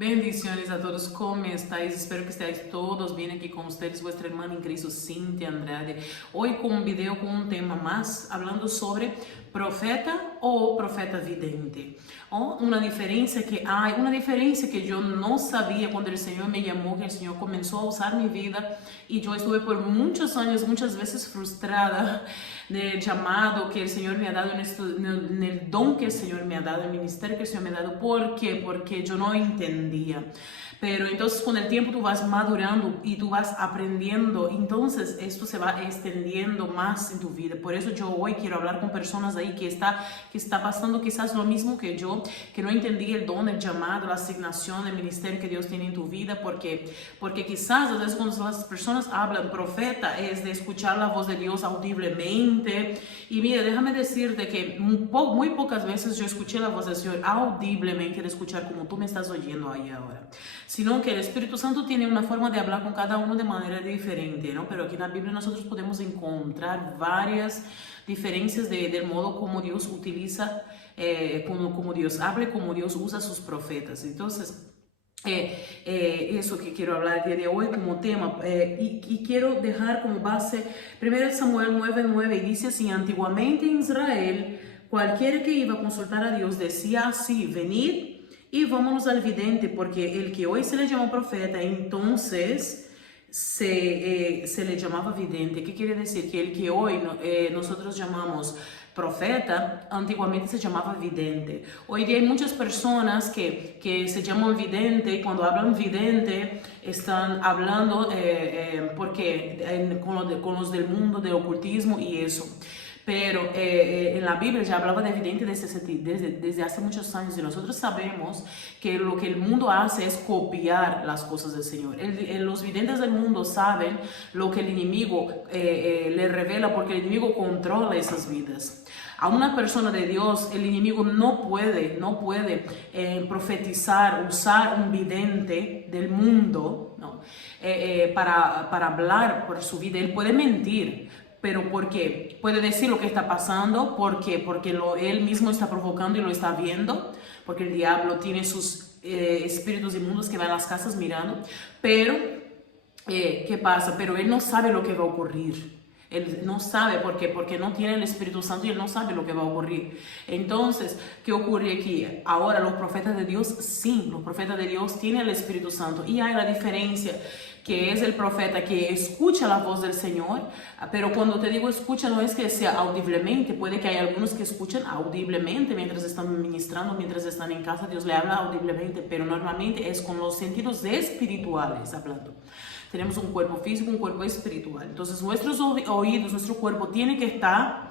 Bendiciones a todos, ¿cómo estáis? Espero que estéis todos bien aquí con ustedes, vuestra hermana en Cristo, Cintia Andrade. Hoy con un video con un tema más, hablando sobre profeta o profeta vidente. Una diferencia que hay, una diferencia que yo no sabía cuando el Señor me llamó, que el Señor comenzó a usar mi vida y yo estuve por muchos años, muchas veces frustrada del llamado que el Señor me ha dado, en el don que el Señor me ha dado, el ministerio que el Señor me ha dado. ¿Por qué? Porque yo no entendía. Pero entonces con el tiempo tú vas madurando y tú vas aprendiendo, entonces esto se va extendiendo más en tu vida. Por eso yo hoy quiero hablar con personas ahí que está pasando quizás lo mismo que yo, que no entendí el don, el llamado, la asignación, el ministerio que Dios tiene en tu vida, porque quizás a veces cuando las personas hablan profeta es de escuchar la voz de Dios audiblemente. Y mira, déjame decirte que muy pocas veces yo escuché la voz del Señor audiblemente, de escuchar como tú me estás oyendo ahí ahora, sino que el Espíritu Santo tiene una forma de hablar con cada uno de manera diferente, ¿no? Pero aquí en la Biblia nosotros podemos encontrar varias diferencias del modo como Dios utiliza, como Dios habla, como Dios usa a sus profetas. Entonces, eso que quiero hablar el día de hoy como tema, y quiero dejar como base 1 Samuel 9:9, y dice así: antiguamente en Israel, cualquiera que iba a consultar a Dios decía así: venid y vámonos al vidente, porque el que hoy se le llama profeta, entonces se le llamaba vidente. ¿Qué quiere decir? Que el que hoy nosotros llamamos profeta, antiguamente se llamaba vidente. Hoy día hay muchas personas que se llaman vidente, y cuando hablan vidente están hablando con los del mundo del ocultismo y eso. Pero en la Biblia ya hablaba de vidente desde hace muchos años, y nosotros sabemos que lo que el mundo hace es copiar las cosas del Señor. Los videntes del mundo saben lo que el enemigo le revela, porque el enemigo controla esas vidas. A una persona de Dios, el enemigo no puede profetizar, usar un vidente del mundo, ¿no? Para hablar por su vida. Él puede mentir. ¿Pero por qué? Puede decir lo que está pasando. ¿Por qué? Porque él mismo está provocando y lo está viendo. Porque el diablo tiene sus espíritus inmundos que van a las casas mirando. Pero, ¿qué pasa? Pero él no sabe lo que va a ocurrir. Él no sabe porque no tiene el Espíritu Santo, y él no sabe lo que va a ocurrir. Entonces, ¿qué ocurre aquí? Ahora los profetas de Dios, sí, los profetas de Dios tienen el Espíritu Santo, y hay la diferencia, que es el profeta que escucha la voz del Señor. Pero cuando te digo escucha, no es que sea audiblemente. Puede que hay algunos que escuchan audiblemente mientras están ministrando, mientras están en casa, Dios le habla audiblemente, pero normalmente es con los sentidos espirituales hablando. Tenemos un cuerpo físico, un cuerpo espiritual. Entonces nuestros oídos, nuestro cuerpo tiene que estar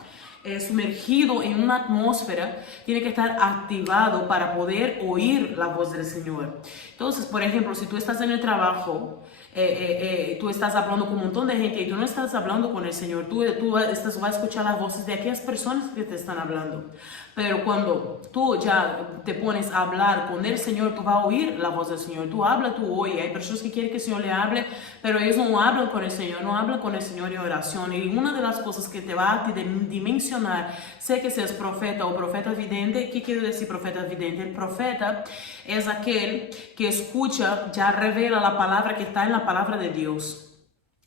sumergido en una atmósfera, tiene que estar activado para poder oír la voz del Señor. Entonces, por ejemplo, si tú estás en el trabajo, tú estás hablando con un montón de gente y tú no estás hablando con el Señor, tú vas a escuchar las voces de aquellas personas que te están hablando. Pero cuando tú ya te pones a hablar con el Señor, tú vas a oír la voz del Señor. Tú hablas, tú oyes. Hay personas que quieren que el Señor le hable, pero ellos no hablan con el Señor, no hablan con el Señor en oración. Y una de las cosas que te va a dimensionar, sé que seas profeta o profeta vidente. ¿Qué quiere decir profeta vidente? El profeta es aquel que escucha, ya revela la palabra que está en la palabra de Dios.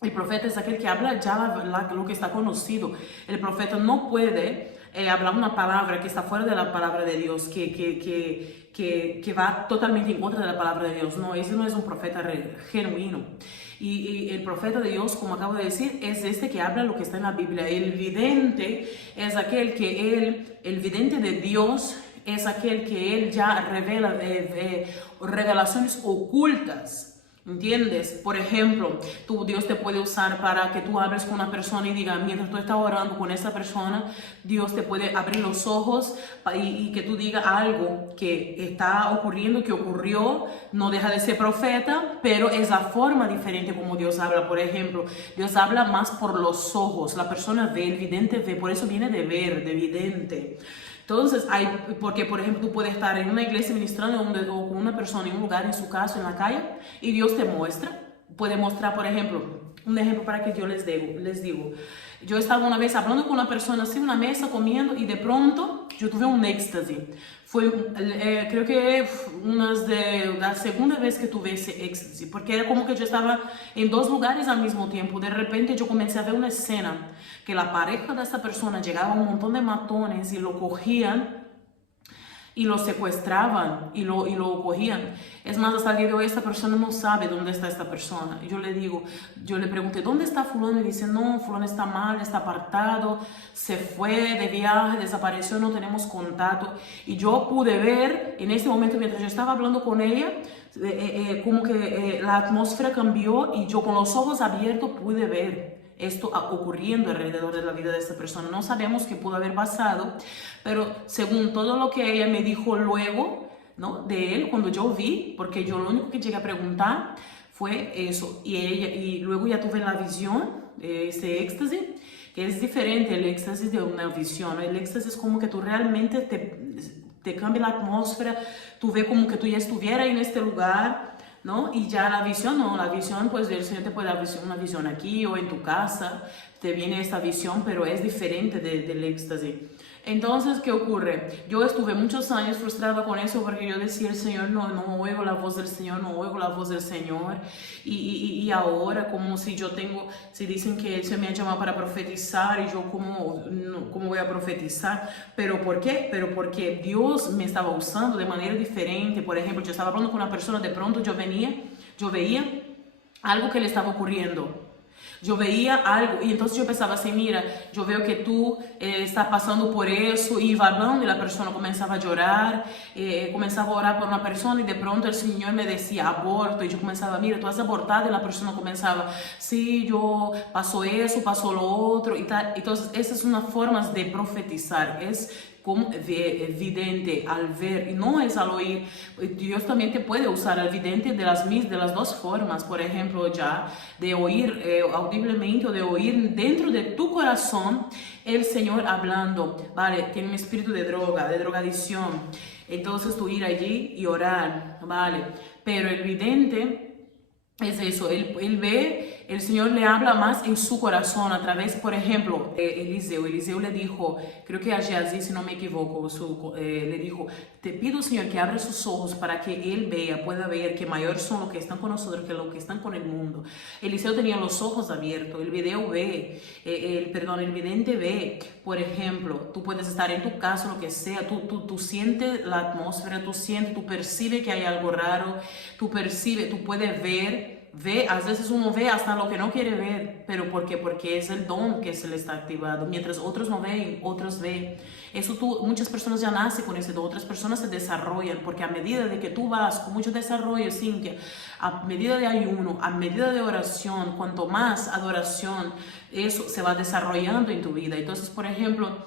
El profeta es aquel que habla ya lo que está conocido. El profeta no puede hablar una palabra que está fuera de la palabra de Dios, que va totalmente en contra de la palabra de Dios. No, ese no es un profeta genuino. Y el profeta de Dios, como acabo de decir, es este que habla lo que está en la Biblia. El vidente es aquel el vidente de Dios es aquel que él ya revela revelaciones ocultas. ¿Entiendes? Por ejemplo, Dios te puede usar para que tú hables con una persona y diga, mientras tú estás orando con esa persona, Dios te puede abrir los ojos y que tú digas algo que está ocurriendo, que ocurrió. No deja de ser profeta, pero es la forma diferente como Dios habla. Por ejemplo, Dios habla más por los ojos. La persona ve, el vidente ve, por eso viene de ver, de vidente. Entonces, porque por ejemplo tú puedes estar en una iglesia ministrando o con una persona en un lugar, en su casa, en la calle, y Dios te puede mostrar, por ejemplo, un ejemplo para que yo les digo. Yo estaba una vez hablando con una persona así en una mesa comiendo, y de pronto yo tuve un éxtasis. Fue, creo que la segunda vez que tuve ese éxtasis, porque era como que yo estaba en dos lugares al mismo tiempo. De repente yo comencé a ver una escena que la pareja de esta persona llegaba a un montón de matones y lo cogían y lo secuestraban y lo cogían. Es más, hasta el día de hoy esta persona no sabe dónde está esta persona. Yo le pregunté, ¿dónde está fulano? Y dice, no, fulano está mal, está apartado, se fue de viaje, desapareció, no tenemos contacto. Y yo pude ver en este momento, mientras yo estaba hablando con ella, como que la atmósfera cambió y yo con los ojos abiertos pude ver esto ocurriendo alrededor de la vida de esta persona. No sabemos qué pudo haber pasado, pero según todo lo que ella me dijo luego, ¿no?, de él, cuando yo vi, porque yo lo único que llegué a preguntar fue eso, y luego ya tuve la visión de ese éxtasis, que es diferente el éxtasis de una visión, ¿no? El éxtasis es como que tú realmente te cambia la atmósfera, tú ves como que tú ya estuvieras en este lugar, ¿no? Y ya la visión, no, la visión, pues el Señor te puede dar una visión aquí o en tu casa, te viene esta visión, pero es diferente del éxtasis. Entonces, ¿qué ocurre? Yo estuve muchos años frustrada con eso porque yo decía, el Señor, no oigo la voz del Señor, no oigo la voz del Señor. Y ahora, como si si dicen que Él se me ha llamado para profetizar y yo cómo voy a profetizar. ¿Pero por qué? Pero porque Dios me estaba usando de manera diferente. Por ejemplo, yo estaba hablando con una persona, de pronto yo veía algo que le estaba ocurriendo. Yo veía algo y entonces yo pensaba así, mira, yo veo que tú estás pasando por eso, y iba hablando y la persona comenzaba a llorar, comenzaba a orar por una persona y de pronto el Señor me decía aborto y yo comenzaba, mira, tú has abortado, y la persona comenzaba, sí, yo pasó eso, pasó lo otro y tal. Entonces esas son unas formas de profetizar, es como vidente al ver y no es al oír. Dios también te puede usar al vidente de las dos formas, por ejemplo, ya de oír audiblemente o de oír dentro de tu corazón el Señor hablando, vale, tiene un espíritu de drogadicción, entonces tú ir allí y orar, vale, pero el vidente es eso, él ve, el Señor le habla más en su corazón a través, por ejemplo, Eliseo le dijo, creo que a Gehazi, si no me equivoco, le dijo, te pido, Señor, que abra sus ojos para que él pueda ver que mayor son los que están con nosotros que los que están con el mundo. Eliseo tenía los ojos abiertos, el vidente ve, por ejemplo, tú puedes estar en tu casa, lo que sea, tú sientes la atmósfera, tú percibes que hay algo raro, tú puedes ver, a veces uno ve hasta lo que no quiere ver, pero ¿por qué? Porque es el don que se le está activado, mientras otros no ven, otros ven. Eso muchas personas ya nacen con ese don, otras personas se desarrollan, porque a medida de que tú vas con mucho desarrollo, Cintia, a medida de ayuno, a medida de oración, cuanto más adoración, eso se va desarrollando en tu vida. Entonces, por ejemplo,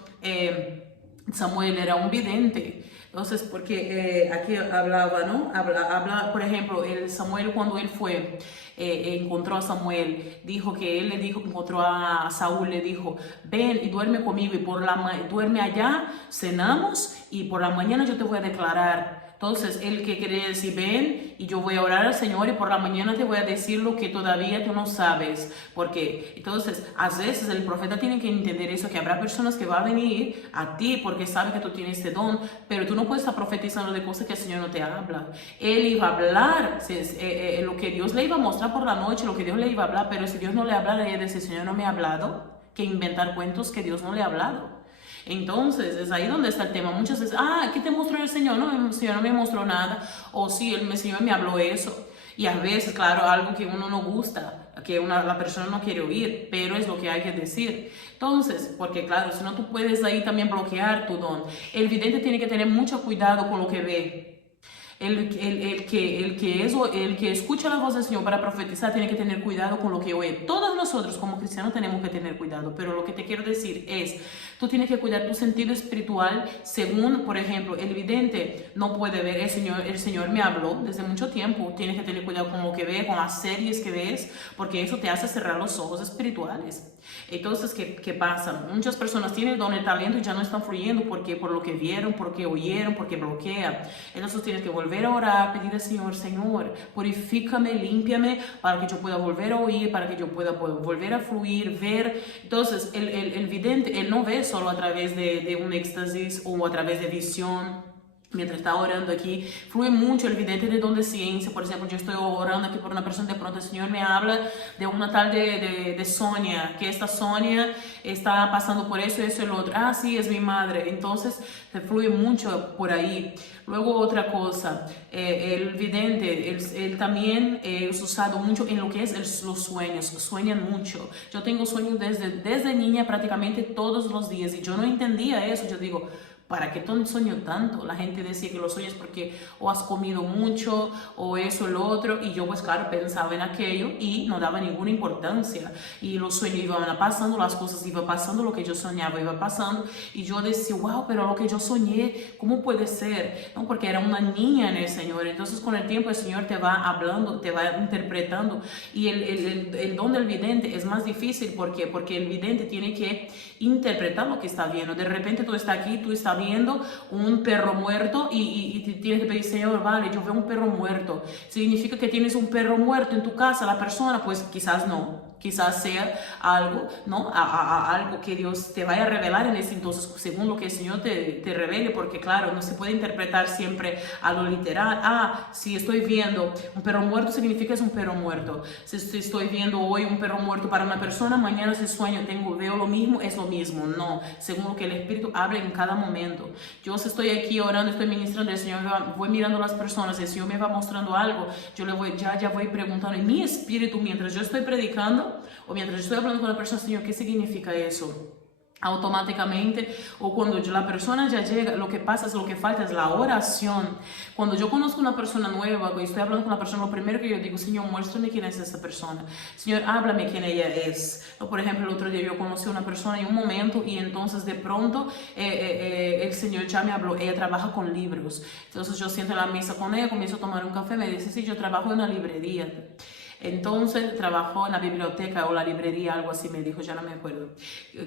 Samuel era un vidente. Entonces, porque aquí hablaba, ¿no? Habla, por ejemplo, Samuel, cuando él fue, encontró a Samuel, encontró a Saúl, le dijo, ven y duerme conmigo, y duerme allá, cenamos, y por la mañana yo te voy a declarar. Entonces, él que quería decir, ven y yo voy a orar al Señor y por la mañana te voy a decir lo que todavía tú no sabes. Porque, entonces, a veces el profeta tiene que entender eso, que habrá personas que van a venir a ti porque saben que tú tienes este don, pero tú no puedes estar profetizando de cosas que el Señor no te habla. Él iba a hablar lo que Dios le iba a mostrar por la noche, lo que Dios le iba a hablar, pero si Dios no le hablara, ella dice, el Señor no me ha hablado, que inventar cuentos que Dios no le ha hablado. Entonces, es ahí donde está el tema. Muchas veces, ¿qué te mostró el Señor? No, el Señor no me mostró nada. O sí, el Señor me habló eso. Y a veces, claro, algo que uno no gusta, que la persona no quiere oír, pero es lo que hay que decir. Entonces, porque claro, si no tú puedes ahí también bloquear tu don. El vidente tiene que tener mucho cuidado con lo que ve. El que escucha la voz del Señor para profetizar tiene que tener cuidado con lo que oye. Todos nosotros como cristianos tenemos que tener cuidado, pero lo que te quiero decir es, tú tienes que cuidar tu sentido espiritual según, por ejemplo, el vidente no puede ver, el Señor me habló desde mucho tiempo, tienes que tener cuidado con lo que ves, con las series que ves, porque eso te hace cerrar los ojos espirituales. Entonces, ¿qué pasa? Muchas personas tienen el don, el talento y ya no están fluyendo porque por lo que vieron, porque oyeron, porque bloquea. Entonces tienes que volver volver a orar, pedir al Señor, Señor, purifícame, límpiame, para que yo pueda volver a oír, para que yo pueda volver a fluir, ver. Entonces, el vidente, él no ve solo a través de un éxtasis o a través de visión. Mientras está orando aquí, fluye mucho el vidente de don de ciencia. Por ejemplo, yo estoy orando aquí por una persona, de pronto el Señor me habla de una tal de Sonia, que esta Sonia está pasando por eso, eso y lo otro. Ah, sí, es mi madre. Entonces, se fluye mucho por ahí. Luego, otra cosa, el vidente, él también es usado mucho en lo que es los sueños. Sueñan mucho. Yo tengo sueños desde niña prácticamente todos los días y yo no entendía eso. Yo digo, ¿para qué sueño tanto? La gente decía que los sueños porque o has comido mucho o eso o lo otro, y yo pues claro pensaba en aquello y no daba ninguna importancia, y los sueños iban pasando, las cosas iban pasando, lo que yo soñaba iba pasando, y yo decía, wow, pero lo que yo soñé, ¿cómo puede ser? No, porque era una niña en el Señor. Entonces con el tiempo el Señor te va hablando, te va interpretando, y el don del vidente es más difícil. ¿Por qué? Porque el vidente tiene que interpretar lo que está viendo. De repente tú estás aquí, tú estás viendo un perro muerto y tienes que pedir, Señor, vale, yo veo un perro muerto. ¿Significa que tienes un perro muerto en tu casa, la persona? Pues quizás no. Quizás sea algo, ¿no? Algo que Dios te vaya a revelar en ese entonces, según lo que el Señor te revele, porque claro, no se puede interpretar siempre a lo literal. Ah, si estoy viendo un perro muerto, significa que es un perro muerto. Si estoy viendo hoy un perro muerto para una persona, mañana si sueño veo lo mismo, es lo mismo. No, según lo que el Espíritu habla en cada momento. Yo si estoy aquí orando, estoy ministrando, el Señor voy mirando a las personas, el Señor me va mostrando algo, yo le voy, ya voy preguntando en mi espíritu mientras yo estoy predicando, o mientras estoy hablando con la persona, Señor, ¿qué significa eso? Automáticamente, o cuando la persona ya llega, lo que pasa es, lo que falta es la oración. Cuando yo conozco una persona nueva y estoy hablando con una persona, lo primero que yo digo, Señor, muéstrame quién es esa persona. Señor, háblame quién ella es. Por ejemplo, el otro día yo conocí a una persona en un momento y entonces de pronto el Señor ya me habló. Ella trabaja con libros. Entonces yo siento en la mesa con ella, comienzo a tomar un café, me dice, sí, yo trabajo en una librería. Entonces trabajó en la biblioteca o la librería, algo así me dijo, ya no me acuerdo,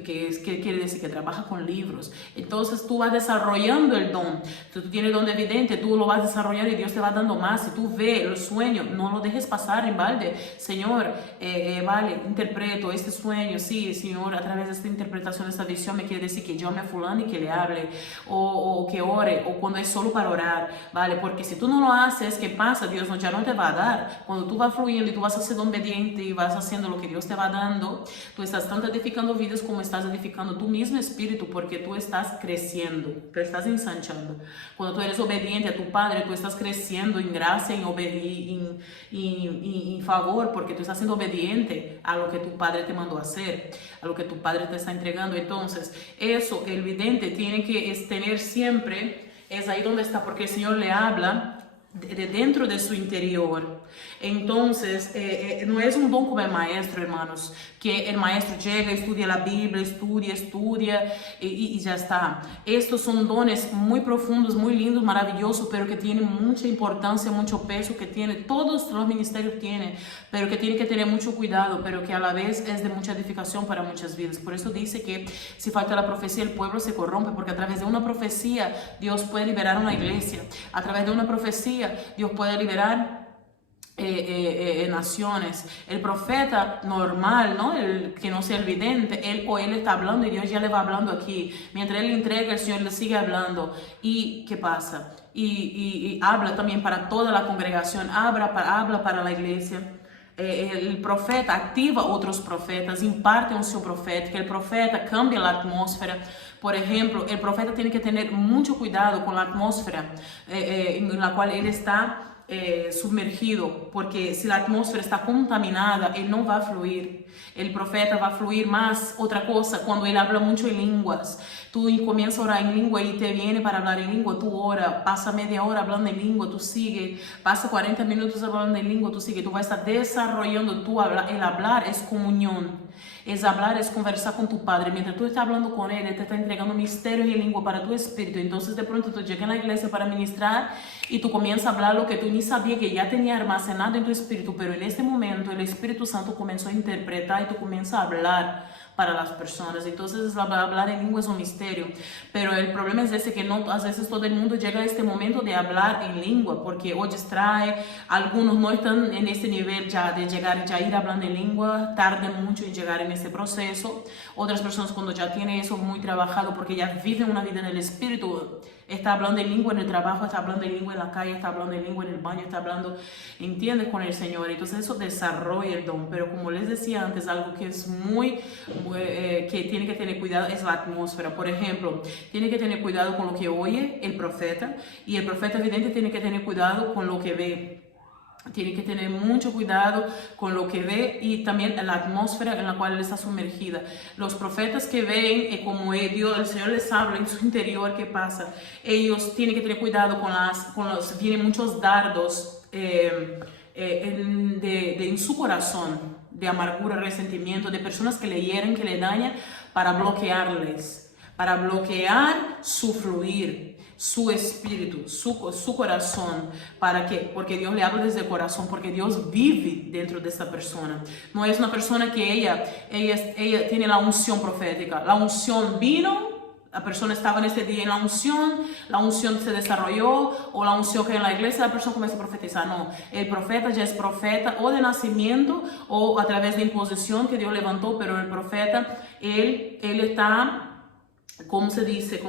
que quiere decir que trabaja con libros. Entonces tú vas desarrollando el don. Si tú tienes don de vidente, tú lo vas desarrollando y Dios te va dando más. Si tú ves el sueño, no lo dejes pasar en balde. Señor, vale, interpreto este sueño, sí, Señor, a través de esta interpretación, de esta visión, me quiere decir que llame a fulano y que le hable, o que ore, o cuando es solo para orar, vale, porque si tú no lo haces, ¿qué pasa? Dios ya no te va a dar. Cuando tú vas fluyendo y tú vas a ser obediente y vas haciendo lo que Dios te va dando, tú estás tanto edificando vidas como estás edificando tu mismo espíritu, porque tú estás creciendo, te estás ensanchando. Cuando tú eres obediente a tu Padre, tú estás creciendo en gracia, en favor, porque tú estás siendo obediente a lo que tu Padre te mandó hacer, a lo que tu Padre te está entregando. Entonces, eso, el vidente tiene que tener siempre, es ahí donde está, porque el Señor le habla de dentro de su interior. Entonces, no es un don como el maestro, hermanos, que el maestro llega, estudia la Biblia, estudia y ya está. Estos son dones muy profundos, muy lindos, maravillosos, pero que tienen mucha importancia, mucho peso, que tiene, todos los ministerios tienen, pero que tienen que tener mucho cuidado, pero que a la vez es de mucha edificación para muchas vidas. Por eso dice que si falta la profecía, el pueblo se corrompe, porque a través de una profecía Dios puede liberar a una iglesia. A través de una profecía Dios puede liberar naciones. El profeta normal, ¿no? El que no sea el vidente, él está hablando y Dios ya le va hablando aquí. Mientras él entrega, el Señor le sigue hablando. ¿Y qué pasa? Y habla también para toda la congregación, habla para la iglesia. El profeta activa otros profetas, imparte unción profética, el profeta cambia la atmósfera. Por ejemplo, el profeta tiene que tener mucho cuidado con la atmósfera en la cual él está sumergido, porque si la atmósfera está contaminada, él no va a fluir. El profeta va a fluir más. Otra cosa, cuando él habla mucho en lenguas, tú comienzas a orar en lengua y te viene para hablar en lengua, tú ora, pasa media hora hablando en lengua, tú sigue, pasa 40 minutos hablando en lengua, tú sigue, tú vas a estar desarrollando el hablar es comunión. Es hablar, es conversar con tu Padre. Mientras tú estás hablando con Él, Él te está entregando misterios y lengua para tu espíritu. Entonces de pronto tú llegas a la iglesia para ministrar y tú comienzas a hablar lo que tú ni sabías que ya tenía almacenado en tu espíritu, pero en este momento el Espíritu Santo comenzó a interpretar y tú comienzas a hablar para las personas. Entonces hablar en lengua es un misterio, pero el problema es ese, que no, a veces todo el mundo llega a este momento de hablar en lengua, porque o distrae, algunos no están en este nivel ya de llegar, ya ir hablando en lengua, tardan mucho en llegar en ese proceso. Otras personas cuando ya tienen eso muy trabajado, porque ya viven una vida en el espíritu, está hablando en lengua en el trabajo, está hablando en lengua en la calle, está hablando en lengua en el baño, está hablando, entiendes, con el Señor. Entonces eso desarrolla el don. Pero como les decía antes, algo que es que tiene que tener cuidado es la atmósfera. Por ejemplo, tiene que tener cuidado con lo que oye el profeta, y el profeta evidente tiene que tener cuidado con lo que ve. Tiene que tener mucho cuidado con lo que ve y también la atmósfera en la cual él está sumergida. Los profetas que ven como Dios, el Señor les habla en su interior, ¿qué pasa? Ellos tienen que tener cuidado vienen muchos dardos en su corazón, de amargura, resentimiento, de personas que le hieren, que le dañan, para bloquearles, para bloquear su fluir, su espíritu, su corazón. ¿Para qué? Porque Dios le habla desde el corazón, porque Dios vive dentro de esta persona. No es una persona que ella tiene la unción profética. La unción vino, la persona estaba en este día en la unción se desarrolló, o la unción que en la iglesia la persona comienza a profetizar. No, el profeta ya es profeta o de nacimiento o a través de imposición que Dios levantó, pero el profeta, él está... ¿Cómo se dice?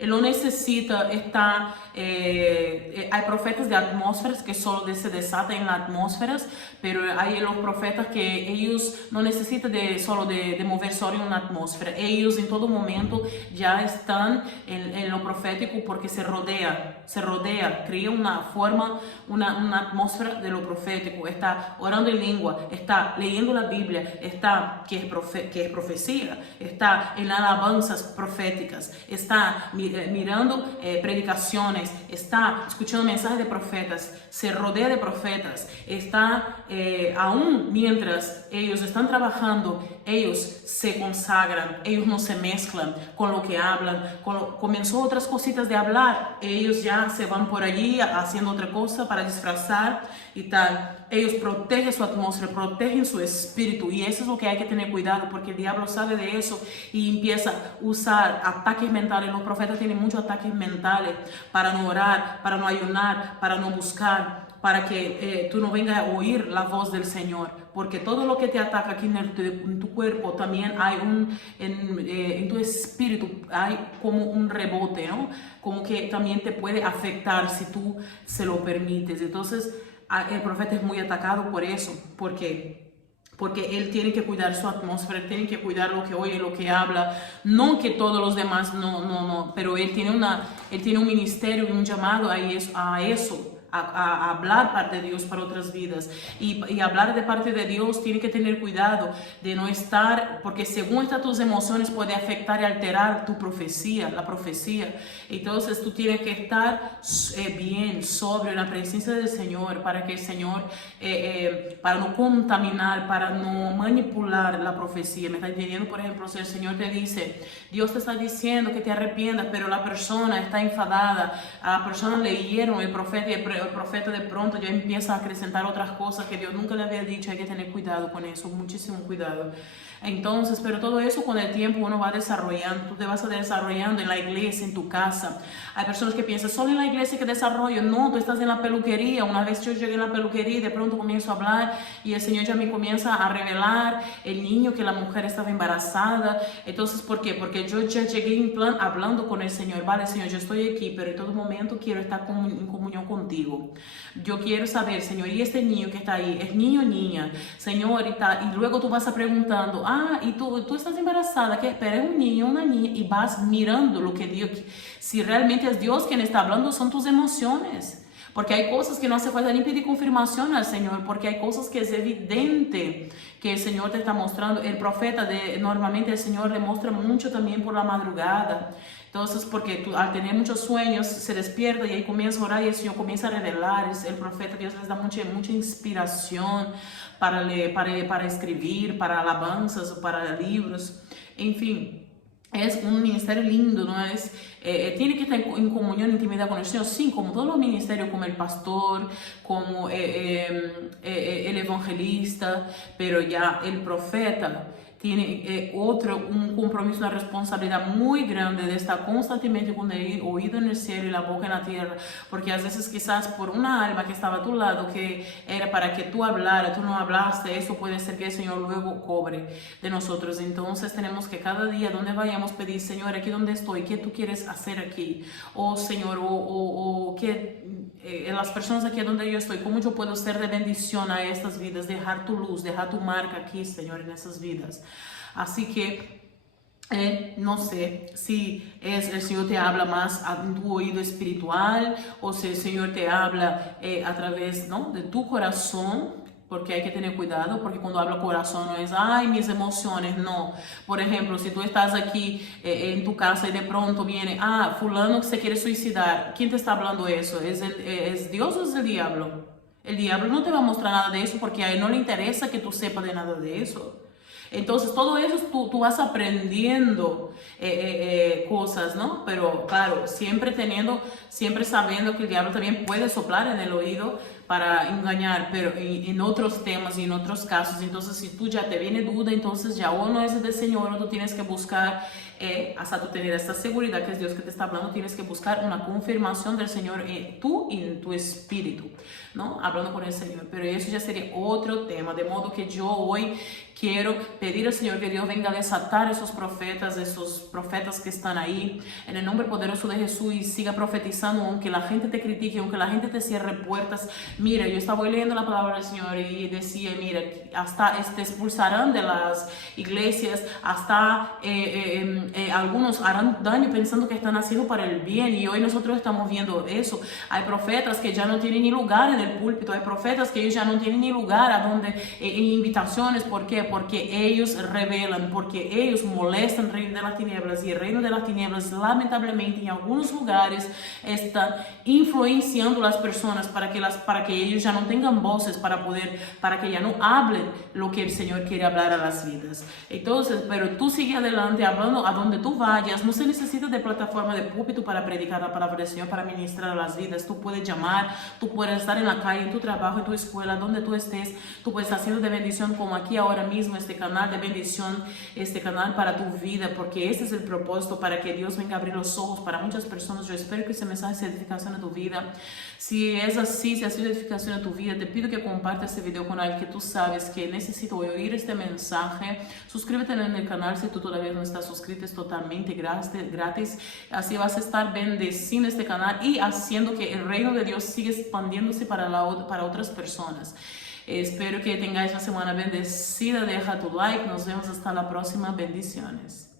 Él no necesita estar... hay profetas de atmósferas que solo se desatan en las atmósferas, pero hay los profetas que ellos no necesitan solo de mover solo en una atmósfera. Ellos en todo momento ya están en lo profético, porque se rodea, crea una forma, una atmósfera de lo profético. Está orando en lengua, está leyendo la Biblia, que es profecía, está en alabanzas proféticas, está mirando predicaciones, está escuchando mensajes de profetas, se rodea de profetas, está aún mientras ellos están trabajando, ellos se consagran, ellos no se mezclan con lo que hablan. Comenzó otras cositas de hablar, ellos ya se van por allí haciendo otra cosa para disfrazar y tal. Ellos protegen su atmósfera, protegen su espíritu, y eso es lo que hay que tener cuidado, porque el diablo sabe de eso y empieza a usar ataques mentales. Los profetas tienen muchos ataques mentales para no orar, para no ayunar, para no buscar, para que tú no vengas a oír la voz del Señor, porque todo lo que te ataca aquí en tu cuerpo, también hay en tu espíritu hay como un rebote, ¿no? Como que también te puede afectar si tú se lo permites. Entonces el profeta es muy atacado por eso, porque él tiene que cuidar su atmósfera, él tiene que cuidar lo que oye, lo que habla. No que todos los demás no, pero él tiene un ministerio y un llamado a eso. A hablar parte de Dios para otras vidas, y hablar de parte de Dios tiene que tener cuidado de no estar, porque según están tus emociones puede afectar y alterar tu profecía, la profecía. Entonces tú tienes que estar bien sobrio en la presencia del Señor, para que el Señor para no contaminar, para no manipular la profecía. ¿Me está entendiendo? Por ejemplo, si el Señor te dice, Dios te está diciendo que te arrepientas, pero la persona está enfadada, a la persona le hieren el profeta, y el profeta de pronto ya empieza a acrescentar otras cosas que Dios nunca le había dicho. Hay que tener cuidado con eso, muchísimo cuidado. Entonces, pero todo eso con el tiempo uno va desarrollando, tú te vas desarrollando en la iglesia, en tu casa. Hay personas que piensan, solo en la iglesia que desarrollo. No, tú estás en la peluquería. Una vez yo llegué a la peluquería y de pronto comienzo a hablar, y el Señor ya me comienza a revelar el niño, que la mujer estaba embarazada. Entonces, ¿por qué? Porque yo ya llegué en plan hablando con el Señor. Vale, Señor, yo estoy aquí, pero en todo momento quiero estar en comunión contigo. Yo quiero saber, Señor, y este niño que está ahí, ¿es niño o niña? Señor, y luego tú vas a preguntando, y tú estás embarazada, que espera, es un niño o una niña, y vas mirando lo que Dios, si realmente es Dios quien está hablando, son tus emociones. Porque hay cosas que no hace falta ni pedir confirmación al Señor, porque hay cosas que es evidente que el Señor te está mostrando. El profeta, normalmente el Señor le muestra mucho también por la madrugada. Entonces, porque tú, al tener muchos sueños, se despierta y ahí comienza a orar, y el Señor comienza a revelar. El profeta, Dios les da mucha inspiración para escribir, para alabanzas, para libros, en fin. Es un ministerio lindo, ¿no? Tiene que estar en comunión, intimidad con el Señor, sí, como todos los ministerios, como el pastor, como el evangelista, pero ya el profeta tiene un compromiso, una responsabilidad muy grande de estar constantemente con el oído en el cielo y la boca en la tierra, porque a veces quizás por una alma que estaba a tu lado, que era para que tú hablaras, tú no hablaste, eso puede ser que el Señor luego cobre de nosotros. Entonces tenemos que cada día donde vayamos pedir, Señor, aquí donde estoy, ¿qué tú quieres hacer aquí? O Señor, las personas aquí donde yo estoy, ¿cómo yo puedo ser de bendición a estas vidas? Dejar tu luz, dejar tu marca aquí, Señor, en esas vidas. Así que no sé si el Señor te habla más a tu oído espiritual o si el Señor te habla a través, ¿no?, de tu corazón. Porque hay que tener cuidado, porque cuando habla corazón no es, ay, mis emociones, no. Por ejemplo, si tú estás aquí en tu casa y de pronto viene, fulano que se quiere suicidar, ¿quién te está hablando eso? ¿Es Dios o es el diablo? El diablo no te va a mostrar nada de eso porque a él no le interesa que tú sepas de nada de eso. Entonces, todo eso tú vas aprendiendo cosas, ¿no? Pero claro, siempre sabiendo que el diablo también puede soplar en el oído para engañar, pero en otros temas y en otros casos. Entonces, si tú ya te viene duda, entonces ya o no es del Señor o tú tienes que buscar, hasta tú tener esta seguridad que es Dios que te está hablando, tienes que buscar una confirmación del Señor tú y en tu espíritu, ¿no? Hablando con el Señor. Pero eso ya sería otro tema, de modo que yo hoy quiero pedir al Señor que Dios venga a desatar esos profetas que están ahí, en el nombre poderoso de Jesús, y siga profetizando, aunque la gente te critique, aunque la gente te cierre puertas. Mira, yo estaba leyendo la palabra del Señor y decía, mira, hasta expulsarán de las iglesias, hasta algunos harán daño pensando que están haciendo para el bien, y hoy nosotros estamos viendo eso. Hay profetas que ya no tienen ni lugar en el púlpito, hay profetas que ellos ya no tienen ni lugar a donde, en invitaciones. ¿Por qué? Porque ellos revelan, porque ellos molestan el reino de las tinieblas, y el reino de las tinieblas lamentablemente en algunos lugares está influenciando a las personas para que ellos ya no tengan voces para que ya no hablen lo que el Señor quiere hablar a las vidas. Entonces, pero tú sigue adelante hablando a donde tú vayas. No se necesita de plataforma de púlpito para predicar la palabra del Señor, para ministrar a las vidas. Tú puedes llamar, tú puedes estar en la calle, en tu trabajo, en tu escuela, donde tú estés. Tú puedes estar haciendo de bendición, como aquí ahora mismo, este canal de bendición, este canal para tu vida, porque ese es el propósito, para que Dios venga a abrir los ojos para muchas personas. Yo espero que ese mensaje sea edificación a tu vida. Si es así, si ha sido edificación a tu vida, te pido que compartas este video con alguien que tú sabes que necesita oír este mensaje. Suscríbete en el canal si tú todavía no estás suscrito, es totalmente gratis. Así vas a estar bendeciendo este canal y haciendo que el reino de Dios siga expandiéndose para otras personas. Espero que tengáis una semana bendecida. Deja tu like. Nos vemos hasta la próxima. Bendiciones.